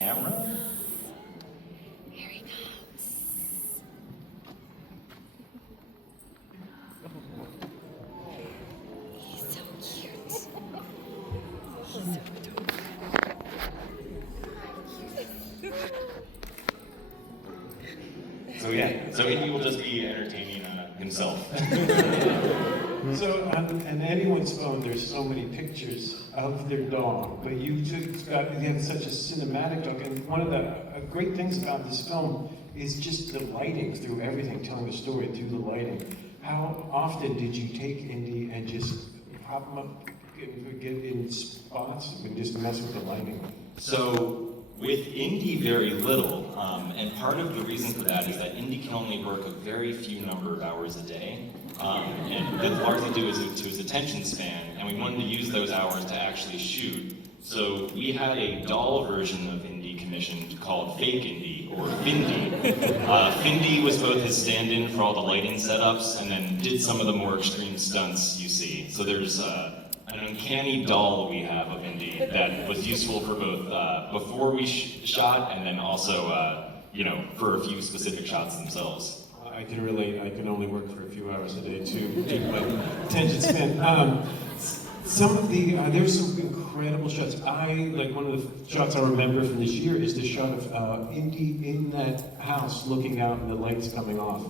Camera? Here he comes. He's so cute. He's so adorable. So Indy will just be entertaining himself. So on anyone's phone, there's so many pictures of their dog, but you have such a cinematic dog. And one of the great things about this film is just the lighting through everything, telling the story through the lighting. How often did you take Indy and just pop him up, get in spots, and just mess with the lighting? So with Indy, very little, and part of the reason for that is that Indy can only work a very few number of hours a day, and that's largely due to his attention span, and we wanted to use those hours to actually shoot. So we had a doll version of Indy commissioned called Fake Indy, or Findy. Findy was both his stand-in for all the lighting setups, and then did some of the more extreme stunts you see. So there's an uncanny doll we have of Indy that was useful for both before we shot and then also, for a few specific shots themselves. I can relate. I can only work for a few hours a day too, due to my attention span. Some of the there's some incredible shots. One of the shots I remember from this year is the shot of Indy in that house looking out and the lights coming off.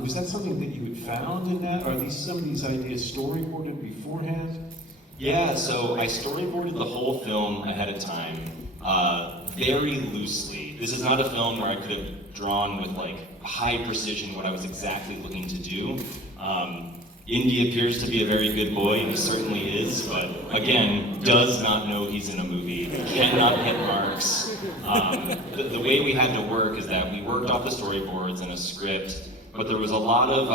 Was that something that you had found in that? Are some of these ideas storyboarded beforehand? Yeah, so I storyboarded the whole film ahead of time, very loosely. This is not a film where I could have drawn with high precision what I was exactly looking to do. Indy appears to be a very good boy, and he certainly is, but again, does not know he's in a movie, cannot hit marks. The way we had to work is that we worked off the storyboards and a script, but there was a lot of,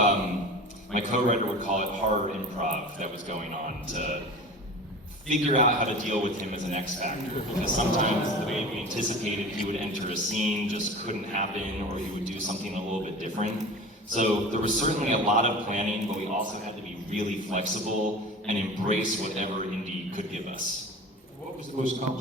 my co-writer would call it hard improv that was going on to figure out how to deal with him as an X factor, because sometimes the way we anticipated he would enter a scene just couldn't happen, or he would do something a little bit different. So there was certainly a lot of planning, but we also had to be really flexible and embrace whatever Indy could give us. What was the most complicated